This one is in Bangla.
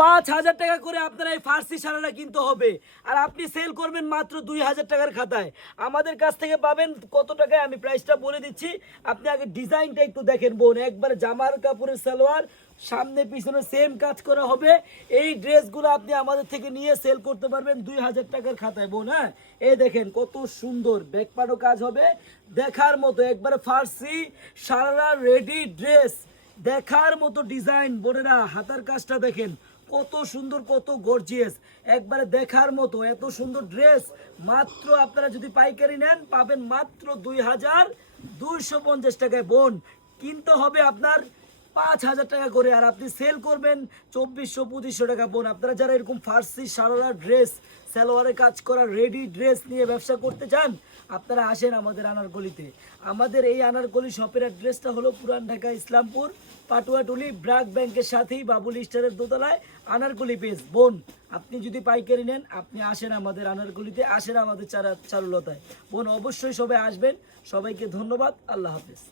5,000 টাকা করে আপনারা এই ফার্সি শাড়িটা কিনতে হবে। আর আপনি সেল করবেন মাত্র 2,000 টাকার খাতায়। আমাদের কাছ থেকে পাবেন কত টাকায় আমি প্রাইসটা বলে দিচ্ছি। আপনি আগে ডিজাইনটা একটু দেখেন বোন, একবার জামার কাপড়ের সালোয়ার, সামনে পিছনে সেম কাজ করা হবে। এই ড্রেসগুলো আপনি আমাদের থেকে নিয়ে সেল করতে পারবেন 2,000 টাকার খাতায় বোন। হ্যাঁ, এই দেখেন কত সুন্দর ব্যাকপার্টও কাজ হবে দেখার মতো, একবারে ফার্সি সারা রেডি ড্রেস দেখার মতো ডিজাইন। বোনেরা হাতার কাজটা দেখেন কত সুন্দর, কত গর্জিয়াস, একবারে দেখার মতো এত সুন্দর ড্রেস। মাত্র আপনারা যদি পাইকারি নেন পাবেন মাত্র 2,250 টাকায় বোন। কিনতে হবে আপনার 5,000 টাকা করে, আর আপনি সেল করবেন 2,400-2,500 টাকা বোন। আপনারা যারা এরকম ফার্সি সালোয়ার ড্রেস, সালোয়ারে কাজ করা রেডি ড্রেস নিয়ে ব্যবসা করতে চান, আপনারা আসেন আমাদের আনারকলিতে। আমাদের এই আনারকলি শপের অ্যাড্রেসটা হলো পুরান ঢাকা ইসলামপুর পাটুয়াটুলি ব্র্যাক ব্যাংকের সাথেই বাবুল স্টারের দোতলায় আনারকলি পেজ বোন। আপনি যদি পাইকারি নেন আপনি আসেন আমাদের আনারকলিতে, আসেন আমাদের চারুলতায় বোন। অবশ্যই সবাই আসবেন। সবাইকে ধন্যবাদ। আল্লাহ হাফেজ।